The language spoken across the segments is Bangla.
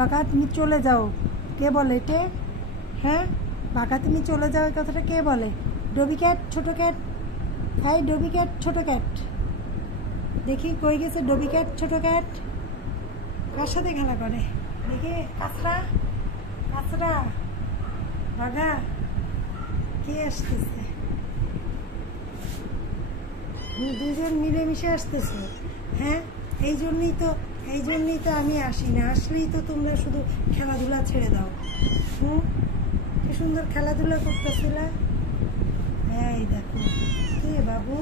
বাঘা তুমি চলে যাও, কে বলে এটা? হ্যাঁ, বাঘা তুমি চলে যাও, এই কথাটা কে বলে? ডবি ক্যাট, ছোট ক্যাট। হ্যাঁ, ডবি ক্যাট, ছোট ক্যাট। দেখি কই গেছে ডবি ক্যাট, ছোট ক্যাট? কার সাথে খেলা করে দেখি? কাঁচরা, কাঁচরা, বাঘা কে আসতেছে? দুজন মিলেমিশে আসতেছে। হ্যাঁ, এই জন্যই তো আমি আসি না। আসলেই তো তোমরা শুধু খেলাধুলা ছেড়ে দাও। কি সুন্দর খেলাধুলা করতেছিল। এই দেখো কে বাবু,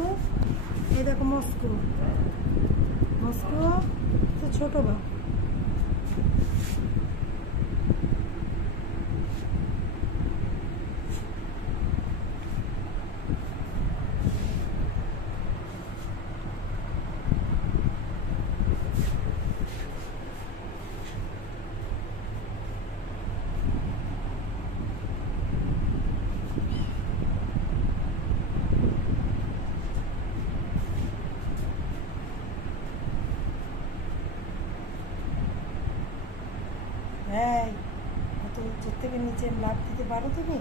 এই দেখো মস্কো, মস্কো তো ছোট বাবু। এই, এত উচ্চের থেকে নিচে লাফ দিতে পারো তুমি?